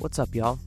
What's up, y'all?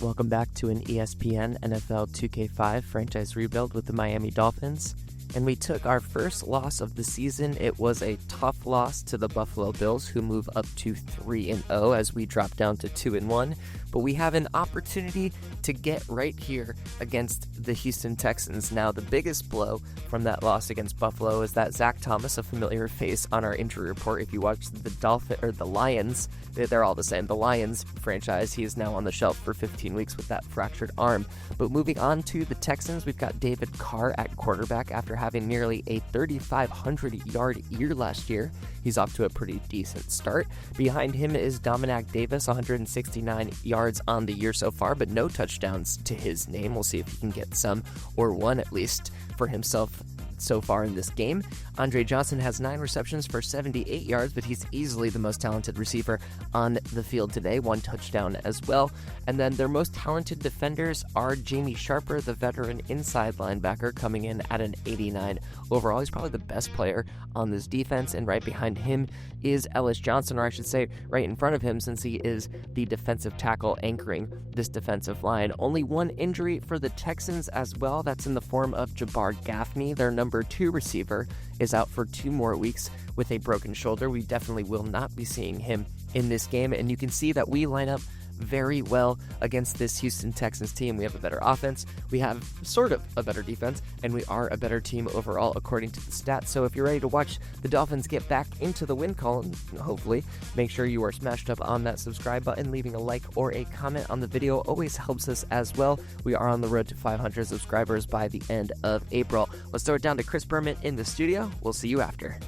Welcome back to an ESPN NFL 2K5 franchise rebuild with the Miami Dolphins. And we took our first loss of the season. It was a tough loss to the Buffalo Bills, who move up to 3-0 as we drop down to 2-1. But we have an opportunity to get right here against the Houston Texans. Now, the biggest blow from that loss against Buffalo is that Zach Thomas, a familiar face on our injury report, if you watch the Lions, they're all the same. The Lions franchise, he is now on the shelf for 15 weeks with that fractured arm. But moving on to the Texans, we've got David Carr at quarterback after having nearly a 3,500-yard year last year. He's off to a pretty decent start. Behind him is Dominic Davis, 169 yards on the year so far, but no touchdowns to his name. We'll see if he can get some, or one at least, for himself so far in this game. Andre Johnson has 9 receptions for 78 yards, but he's easily the most talented receiver on the field today, 1 touchdown as well. And then their most talented defenders are Jamie Sharper, the veteran inside linebacker, coming in at an 89 overall. He's probably the best player on this defense, and right behind him is Ellis Johnson, or I should say right in front of him, since he is the defensive tackle anchoring this defensive line. Only one injury for the Texans as well. That's in the form of Jabbar Gaffney, their number 2 receiver, is out for 2 more weeks with a broken shoulder. We definitely will not be seeing him in this game, and you can see that we line up very well against this Houston Texans team. We have a better offense, we have sort of a better defense, and we are a better team overall according to the stats. So if you're ready to watch the Dolphins get back into the win column, hopefully, make sure you are smashed up on that subscribe button. Leaving a like or a comment on the video always helps us as well. We are on the road to 500 subscribers by the end of April. Let's throw it down to Chris Berman in the studio. We'll see you after.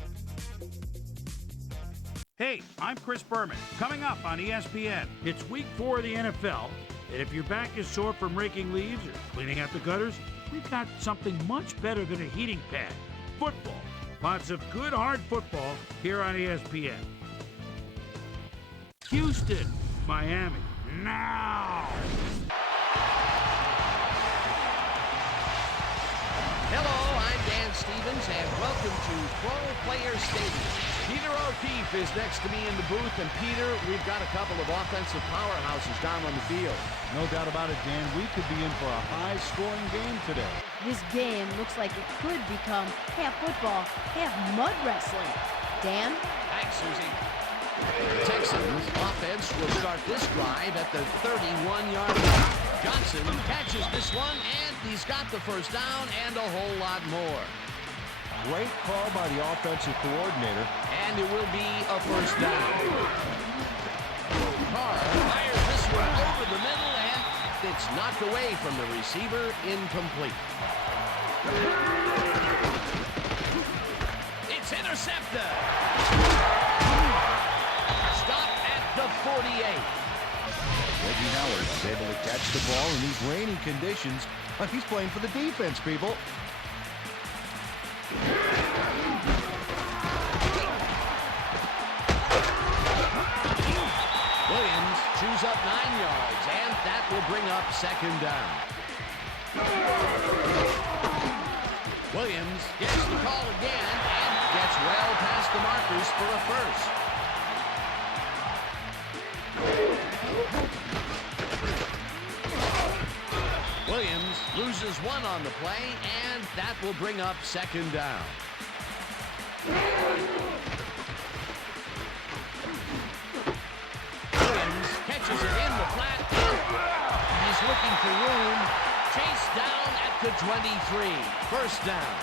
Hey, I'm Chris Berman. Coming up on ESPN, it's week 4 of the NFL, and if your back is sore from raking leaves or cleaning out the gutters, we've got something much better than a heating pad. Football. Lots of good, hard football here on ESPN. Houston, Miami, now! Hello, I'm Dan Stevens, and welcome to Pro Player Stadium. Peter O'Keefe is next to me in the booth, and Peter, we've got a couple of offensive powerhouses down on the field. No doubt about it, Dan. We could be in for a high-scoring game today. This game looks like it could become half football, half mud wrestling. Dan? Thanks, Susie. The Texans offense will start this drive at the 31-yard line. Johnson catches this one, and he's got the first down and a whole lot more. Great call by the offensive coordinator. And it will be a first down. Carr fires this one over the middle, and it's knocked away from the receiver, incomplete. It's intercepted. Stop at the 48. Reggie Howard is able to catch the ball in these rainy conditions. But he's playing for the defense, people. Williams chews up 9 yards, and that will bring up second down. Williams gets the call again and gets well past the markers for a first. Williams loses 1 on the play, and that will bring up second down. Williams catches it in the flat. He's looking for room. Chase down at the 23. First down.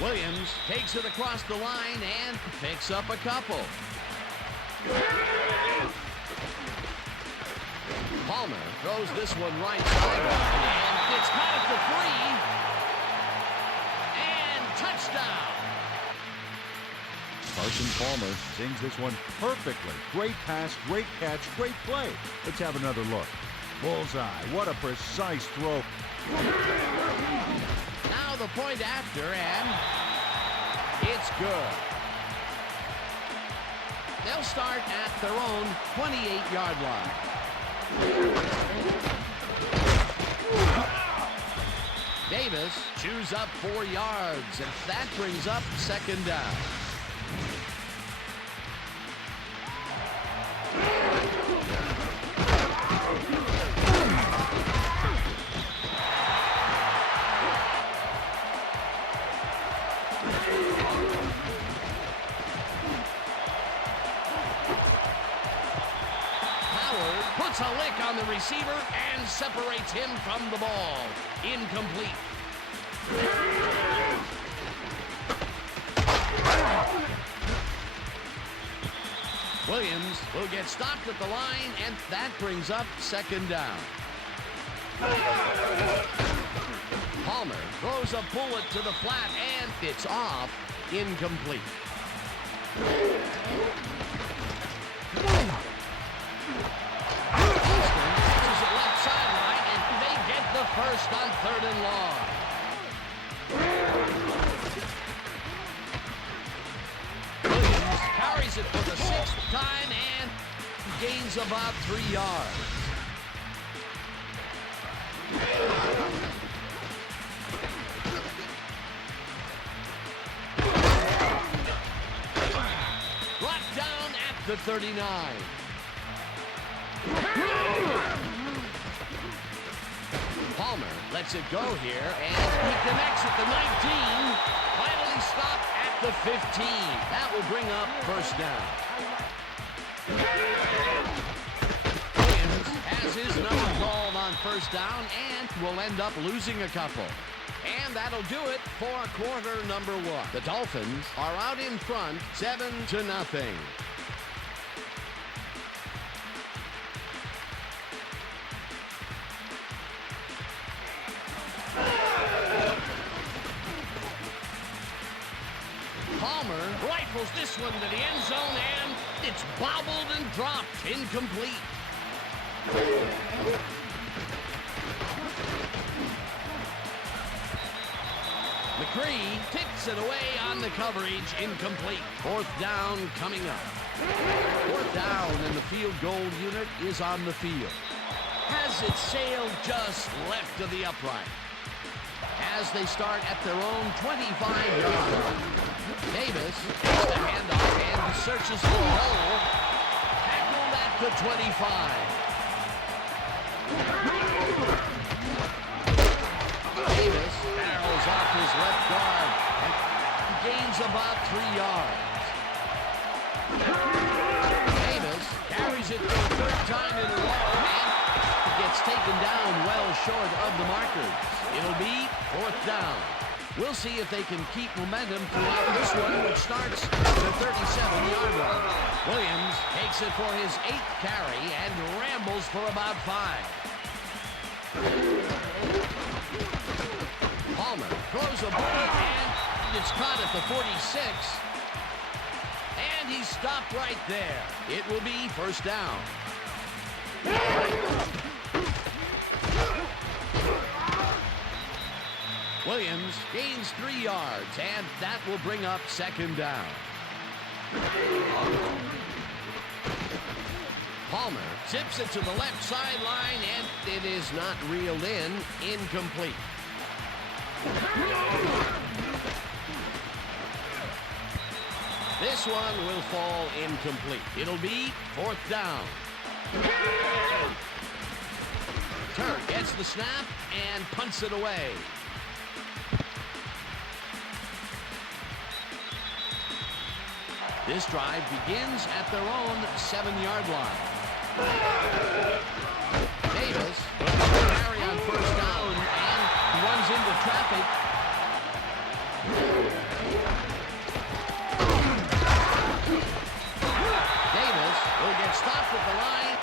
Williams takes it across the line and picks up a couple. Palmer throws this one right sideline, and it's caught at the 3. And touchdown. Carson Palmer sings this one perfectly. Great pass, great catch, great play. Let's have another look. Bullseye. What a precise throw. Now the point after, and it's good. They'll start at their own 28-yard line. Davis chews up 4 yards, and that brings up second down. Puts a lick on the receiver and separates him from the ball. Incomplete. Williams will get stopped at the line, and that brings up second down. Palmer throws a bullet to the flat, and it's off. Incomplete. First on 3rd and long. Williams carries it for the 6th time and gains about 3 yards. Brought down at the 39. Palmer lets it go here, and he connects at the 19. Finally stopped at the 15. That will bring up first down. Williams has his number called on first down and will end up losing a couple. And that'll do it for quarter number 1. The Dolphins are out in front, 7-0. Palmer rifles this one to the end zone, and it's bobbled and dropped. Incomplete. McCree kicks it away on the coverage. Incomplete. 4th down coming up. 4th down, and the field goal unit is on the field. Has it sailed just left of the upright as they start at their own 25-yard line. Davis takes the handoff and searches for a hole. Tackled at the 25. Davis barrels off his left guard and gains about 3 yards. Davis carries it for the 3rd time in a row and gets taken down well short of the markers. It'll be 4th down. We'll see if they can keep momentum throughout this one, which starts at the 37-yard line. Williams takes it for his 8th carry and rambles for about 5. Palmer throws a bullet, and it's caught at the 46. And he's stopped right there. It will be first down. Williams gains 3 yards, and that will bring up second down. Palmer zips it to the left sideline, and it is not reeled in. Incomplete. This one will fall incomplete. It'll be 4th down. Turk gets the snap and punts it away. This drive begins at their own 7-yard line. Davis will carry on first down and runs into traffic. Davis will get stopped at the line.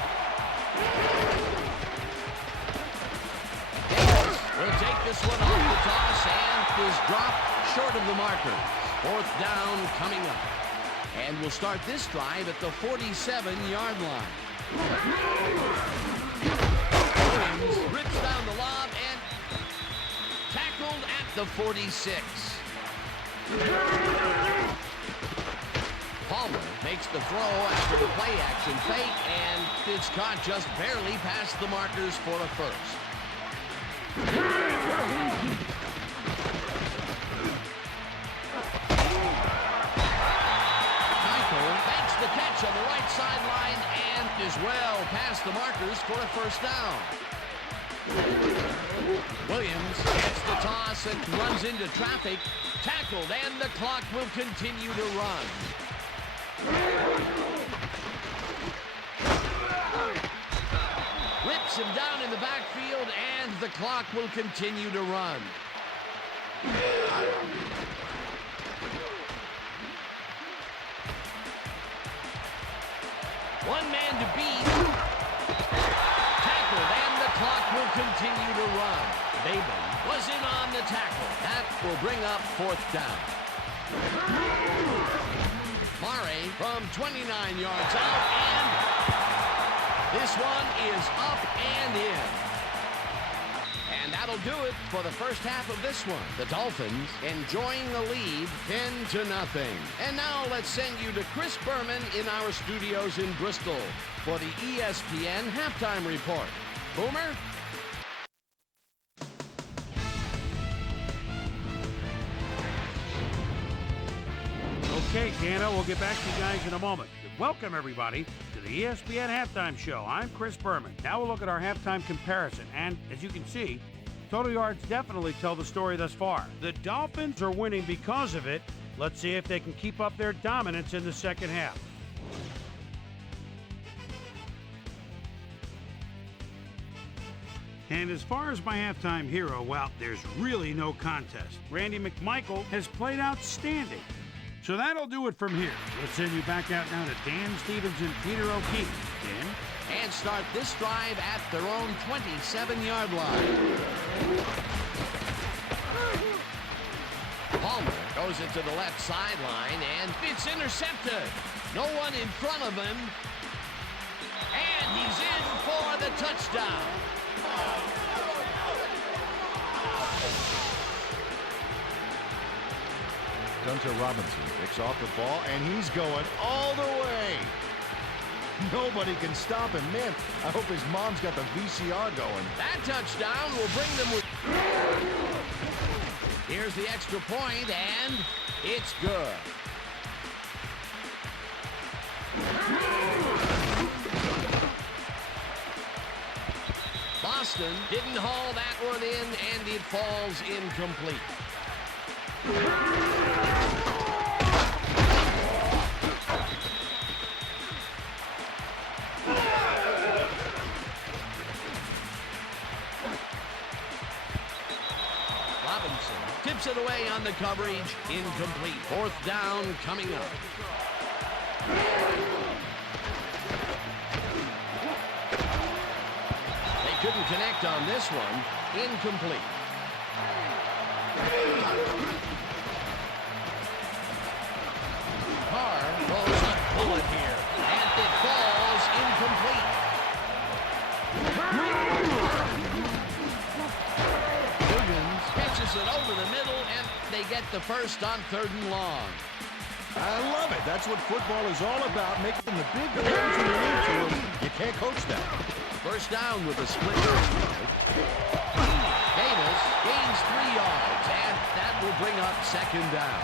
Davis will take this one off the toss and is dropped short of the marker. 4th down coming up. And we'll start this drive at the 47-yard line. Williams rips down the lob and tackled at the 46. Palmer makes the throw after the play-action fake, and it's caught just barely past the markers for a first. coverage on the right sideline and is well past the markers for a first down. Williams gets the toss and runs into traffic. Tackled, and the clock will continue to run. Rips him down in the backfield, and the clock will continue to run. One man to beat. Tackled, and the clock will continue to run. Bateman was in on the tackle. That will bring up fourth down. Murray from 29 yards out, and this one is up and in. And that'll do it for the first half of this one. The Dolphins enjoying the lead 10-0. And now let's send you to Chris Berman in our studios in Bristol for the ESPN Halftime Report. Boomer? Okay, Dano, we'll get back to you guys in a moment. Welcome, everybody, to the ESPN Halftime Show. I'm Chris Berman. Now we'll look at our halftime comparison. And as you can see, total yards definitely tell the story thus far. The Dolphins are winning because of it. Let's see if they can keep up their dominance in the second half. And as far as my halftime hero, well, there's really no contest. Randy McMichael has played outstanding. So that'll do it from here. Let's send you back out now to Dan Stevens and Peter O'Keefe. Dan? And start this drive at their own 27-yard line. Palmer goes into the left sideline, and it's intercepted. No one in front of him. And he's in for the touchdown. Gunter Robinson picks off the ball, and he's going all the way. Nobody can stop him. Man, I hope his mom's got the VCR going. That touchdown will bring them with... Here's the extra point, and it's good. Boston didn't haul that one in, and it falls incomplete. Robinson tips it away on the coverage. Incomplete. Fourth down coming up. They couldn't connect on this one. Incomplete. Carr throws a bullet here, and it falls incomplete. Williams catches it over the middle, and they get the first on 3rd and long. I love it. That's what football is all about, making the big plays when you need to. You can't coach that. First down with a split first. Davis gains 3 yards, and that will bring up 2nd down.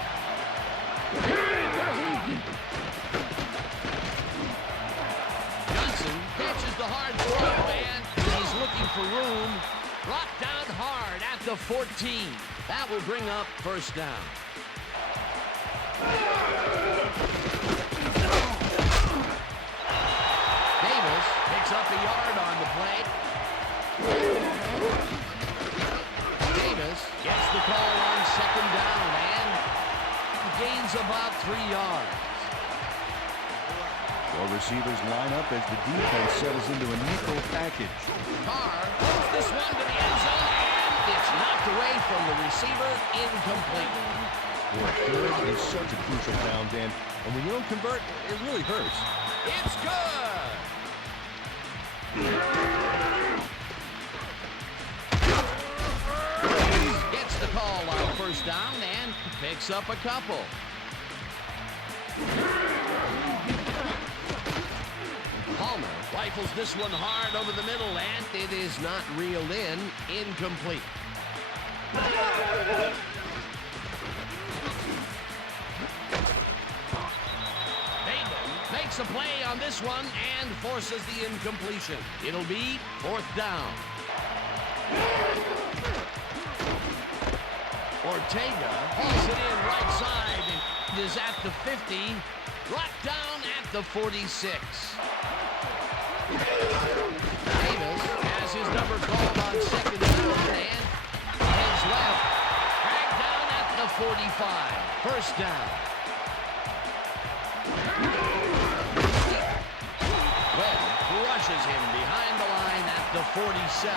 Johnson catches the hard throw, and he's looking for room. Brought down hard at the 14. That will bring up 1st down. Davis picks up a yard on the play. Davis gets the call on 2nd down and gains about 3 yards. 4 receivers line up as the defense settles into a nickel package. Carr puts this one to the end zone, and it's knocked away from the receiver. Incomplete. Boy, 3rd is such a crucial down, Dan. And when you don't convert, it really hurts. It's good. Gets the call on 1st down and picks up a couple. Palmer rifles this one hard over the middle, and it is not reeled in. Incomplete. Bateman makes makes a play on this one and forces the incompletion. It'll be 4th down. Ortega hauls it in right side and is at the 50. Brought down at the 46. Davis has his number called on 2nd down and heads left. Dragged down at the 45. 1st down. Webb crushes him behind the line at the 47.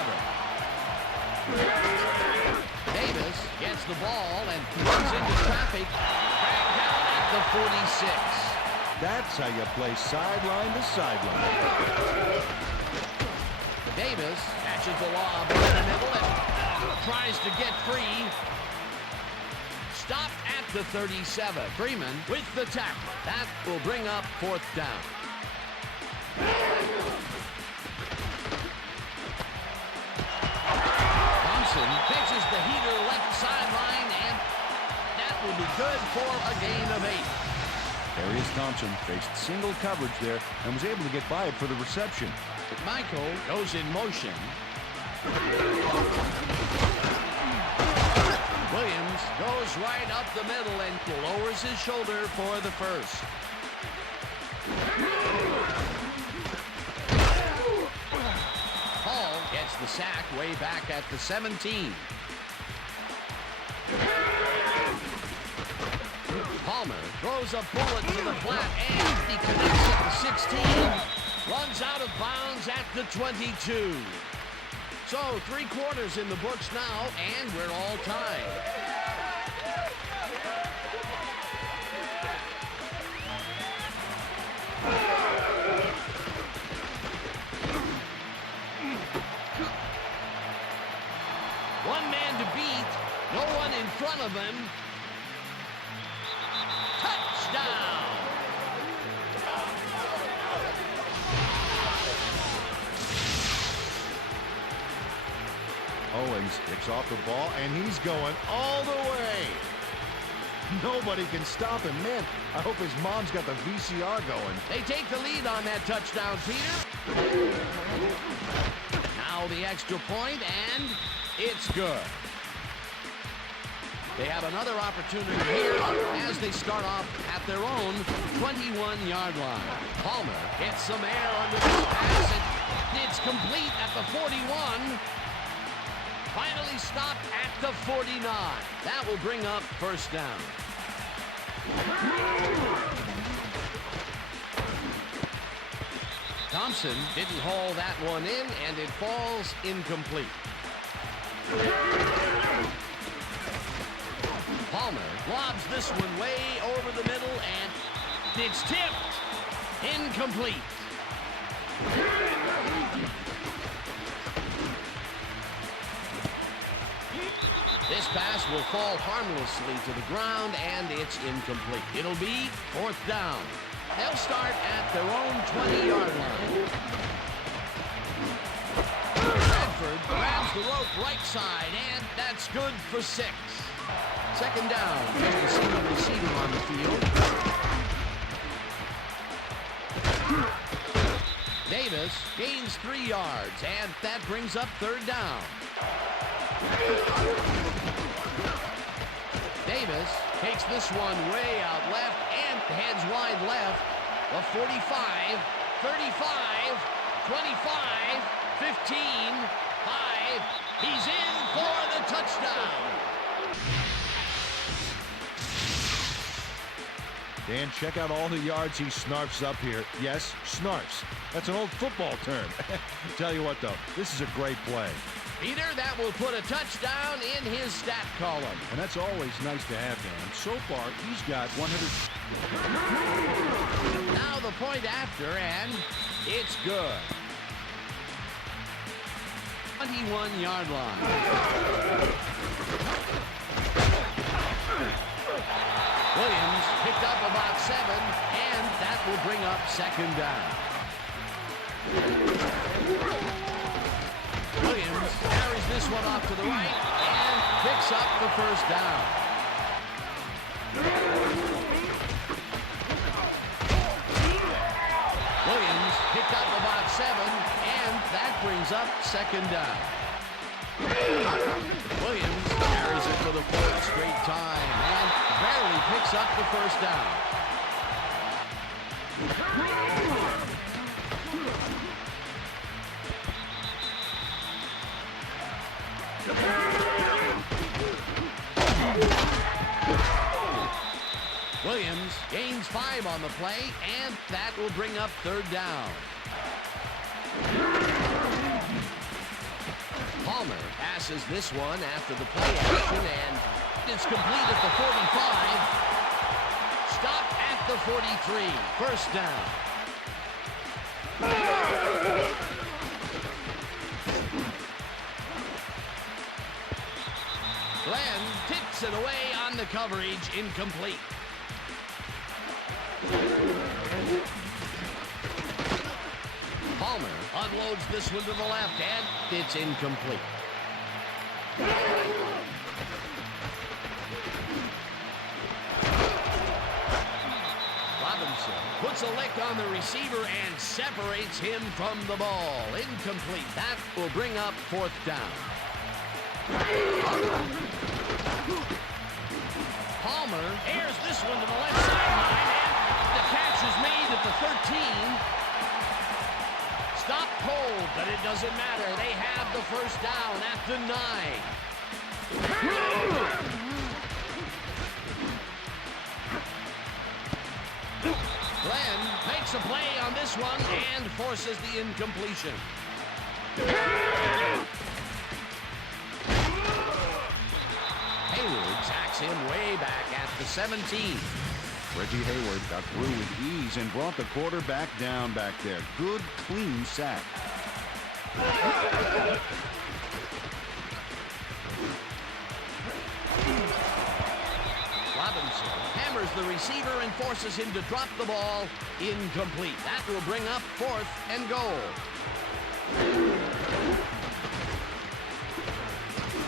Davis gets the ball and runs into traffic. Dragged down at the 46. That's how you play sideline to sideline. Davis catches the lob in the middle and tries to get free. Stopped at the 37. Freeman with the tackle. That will bring up 4th down. Thompson pitches the heater left sideline, and that will be good for a gain of 8. Darius Thompson faced single coverage there and was able to get by it for the reception. Michael goes in motion. Williams goes right up the middle and lowers his shoulder for the 1st. Hall gets the sack way back at the 17. Palmer throws a bullet to the flat, and he connects at the 16. Runs out of bounds at the 22. So 3/4 in the books now, and we're all tied. One man to beat, no one in front of him. Touchdown! Owens picks off the ball, and he's going all the way. Nobody can stop him. Man, I hope his mom's got the VCR going. They take the lead on that touchdown, Peter. Now the extra point, and it's good. They have another opportunity here as they start off at their own 21-yard line. Palmer gets some air under this pass, and it's complete at the 41. Finally stopped at the 49. That will bring up 1st down. Thompson didn't haul that one in, and it falls incomplete. Palmer lobs this one way over the middle, and it's tipped. Incomplete. This pass will fall harmlessly to the ground, and it's incomplete. It'll be 4th down. They'll start at their own 20-yard line. Bradford grabs the rope right side, and that's good for 6. 2nd down. Just a single receiver on the field. Davis gains 3 yards, and that brings up 3rd down. Davis takes this one way out left and heads wide left. The 45, 35, 25, 15, 5. He's in for the touchdown. Dan, check out all the yards he snarfs up here. Yes, snarfs. That's an old football term. Tell you what, though, this is a great play. Peter, that will put a touchdown in his stat column. And that's always nice to have, Dan. So far, he's got 100. Now the point after, and it's good. 21-yard line. Williams picked up about 7, and that will bring up 2nd down. Williams carries this one off to the right and picks up the 1st down. That brings up second down. Williams carries it for the fourth straight time and barely picks up the first down. Williams gains 5 on the play, and that will bring up third down. Palmer passes this one after the play action, and it's complete at the 45. Stop at the 43. First down. Glenn tips it away on the coverage, incomplete. Palmer unloads this one to the left, and it's incomplete. Robinson puts a lick on the receiver and separates him from the ball. Incomplete. That will bring up fourth down. Palmer airs this one to the left sideline, and the catch is made at the 13. Stop cold, but it doesn't matter. They have the first down at the 9. Glenn makes a play on this one and forces the incompletion. Hayward sacks him way back at the 17. Reggie Hayward got through with ease and brought the quarterback down back there. Good, clean sack. Robinson hammers the receiver and forces him to drop the ball. Incomplete. That will bring up fourth and goal.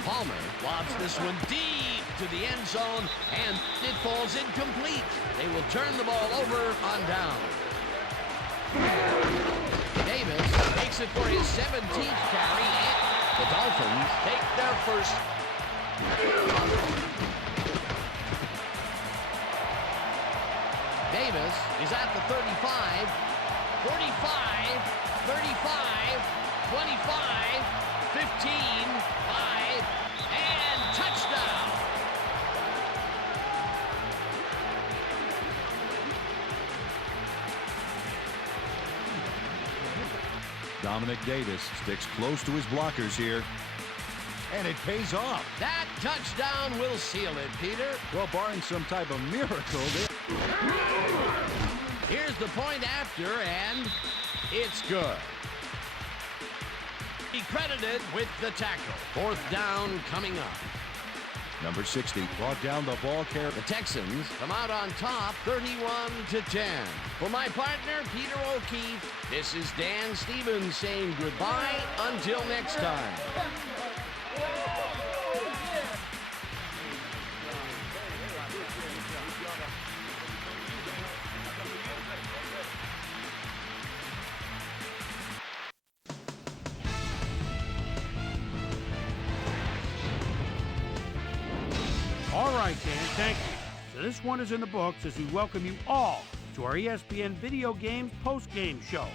Palmer lobs this one deep to the end zone, and it falls incomplete. They will turn the ball over on down. Davis takes it for his 17th carry, and the Dolphins take their first. Davis is at the 35, 45, 35, 25, 15, 5, and touchdown. Dominic Davis sticks close to his blockers here. And it pays off. That touchdown will seal it, Peter. Well, barring some type of miracle. Here's the point after, and it's good. He credited with the tackle. Fourth down coming up. Number 60 brought down the ball carrier. The Texans come out on top, 31-10. For my partner, Peter O'Keefe, this is Dan Stevens saying goodbye until next time. All right, Dan, thank you. So this one is in the books as we welcome you all to our ESPN Video Games post-game show.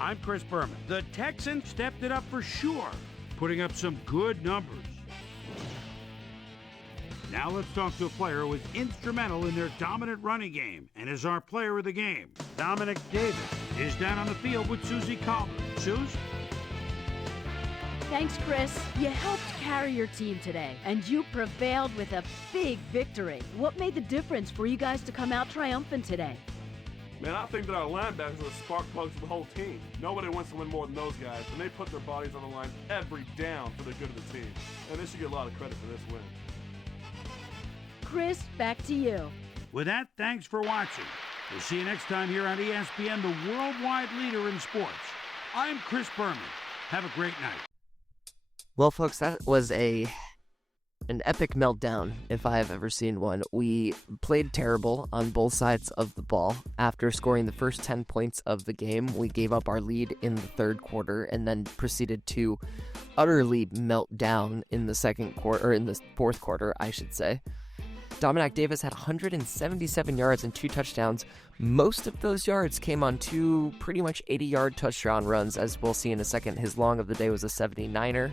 I'm Chris Berman. The Texans stepped it up for sure, putting up some good numbers. Now let's talk to a player who was instrumental in their dominant running game and is our player of the game. Dominic Davis is down on the field with Susie Calder. Suze? Thanks, Chris. You helped carry your team today, and you prevailed with a big victory. What made the difference for you guys to come out triumphant today? Man, I think that our linebackers are the spark plugs for the whole team. Nobody wants to win more than those guys, and they put their bodies on the line every down for the good of the team. And they should get a lot of credit for this win. Chris, back to you. With that, thanks for watching. We'll see you next time here on ESPN, the worldwide leader in sports. I'm Chris Berman. Have a great night. Well, folks, that was an an epic meltdown if I have ever seen one. We played terrible on both sides of the ball. After scoring the first 10 points of the game, we gave up our lead in the third quarter and then proceeded to utterly melt down in the second quarter, or in the fourth quarter, I should say. Dominic Davis had 177 yards and 2 touchdowns. Most of those yards came on 2 pretty much 80-yard touchdown runs, as we'll see in a second. His long of the day was a 79er.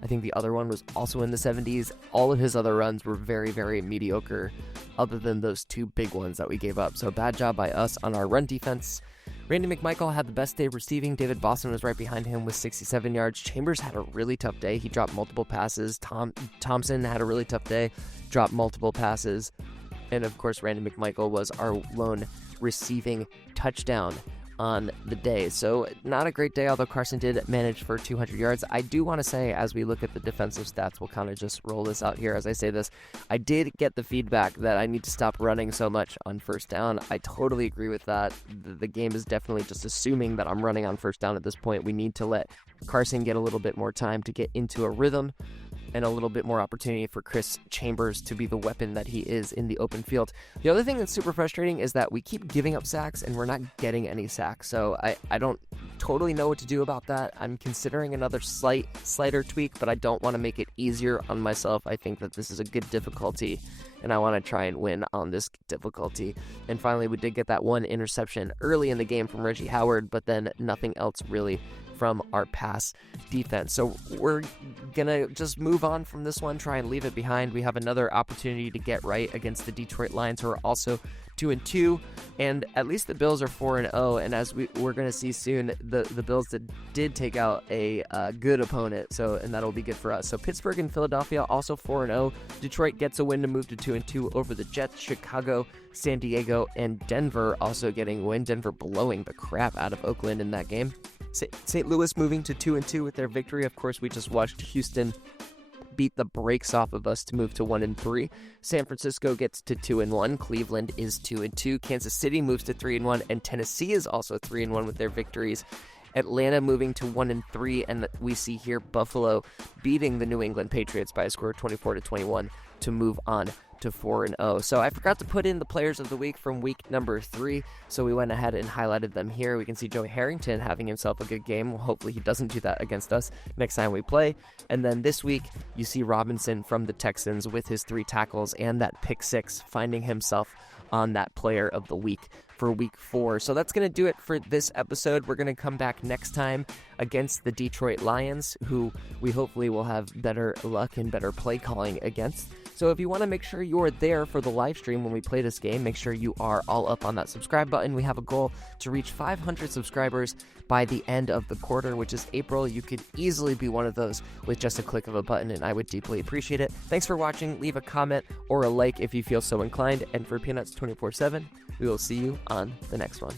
I think the other one was also in the 70s. All of his other runs were very, very mediocre, other than those 2 big ones that we gave up. So bad job by us on our run defense. Randy McMichael had the best day receiving. David Boston was right behind him with 67 yards. Chambers had a really tough day. He dropped multiple passes. Thompson had a really tough day, dropped multiple passes. And of course, Randy McMichael was our lone receiving touchdown on the day. So not a great day, although Carson did manage for 200 yards. I do want to say, as we look at the defensive stats, we'll kind of just roll this out here as I say this. I did get the feedback that I need to stop running so much on first down. I totally agree with that. The game is definitely just assuming that I'm running on first down at this point. We need to let Carson get a little bit more time to get into a rhythm, and a little bit more opportunity for Chris Chambers to be the weapon that he is in the open field. The other thing that's super frustrating is that we keep giving up sacks and we're not getting any sacks. So I don't totally know what to do about that. I'm considering another slighter tweak, but I don't want to make it easier on myself. I think that this is a good difficulty, and I want to try and win on this difficulty. And finally, we did get that 1 interception early in the game from Reggie Howard, but then nothing else really from our pass defense. So we're gonna just move on from this one, try and leave it behind. We have another opportunity to get right against the Detroit Lions, who are also 2-2, and at least the Bills are 4-0. And as we're gonna see soon, the Bills did take out a good opponent, and that'll be good for us. So Pittsburgh and Philadelphia also 4-0. Detroit gets a win to move to 2-2 over the Jets. Chicago, San Diego, and Denver also getting a win. Denver blowing the crap out of Oakland in that game. St. Louis moving to 2-2 with their victory. Of course, we just watched Houston beat the brakes off of us to move to 1-3. San Francisco gets to 2-1. Cleveland is 2-2. Kansas City moves to 3-1, and Tennessee is also 3-1 with their victories. Atlanta moving to 1-3, and we see here Buffalo beating the New England Patriots by a score of 24-21 to move on to 4-0. So I forgot to put in the players of the week from week number 3, so we went ahead and highlighted them here. We can see Joey Harrington having himself a good game. Well, hopefully he doesn't do that against us next time we play. And then this week, you see Robinson from the Texans with his 3 tackles and that pick 6, finding himself on that player of the week for week 4. So that's going to do it for this episode. We're going to come back next time against the Detroit Lions, who we hopefully will have better luck and better play calling against. So if you want to make sure you're there for the live stream when we play this game, make sure you are all up on that subscribe button. We have a goal to reach 500 subscribers by the end of the quarter, which is April. You could easily be one of those with just a click of a button, and I would deeply appreciate it. Thanks for watching. Leave a comment or a like if you feel so inclined. And for Peanuts 24/7, we will see you on the next one.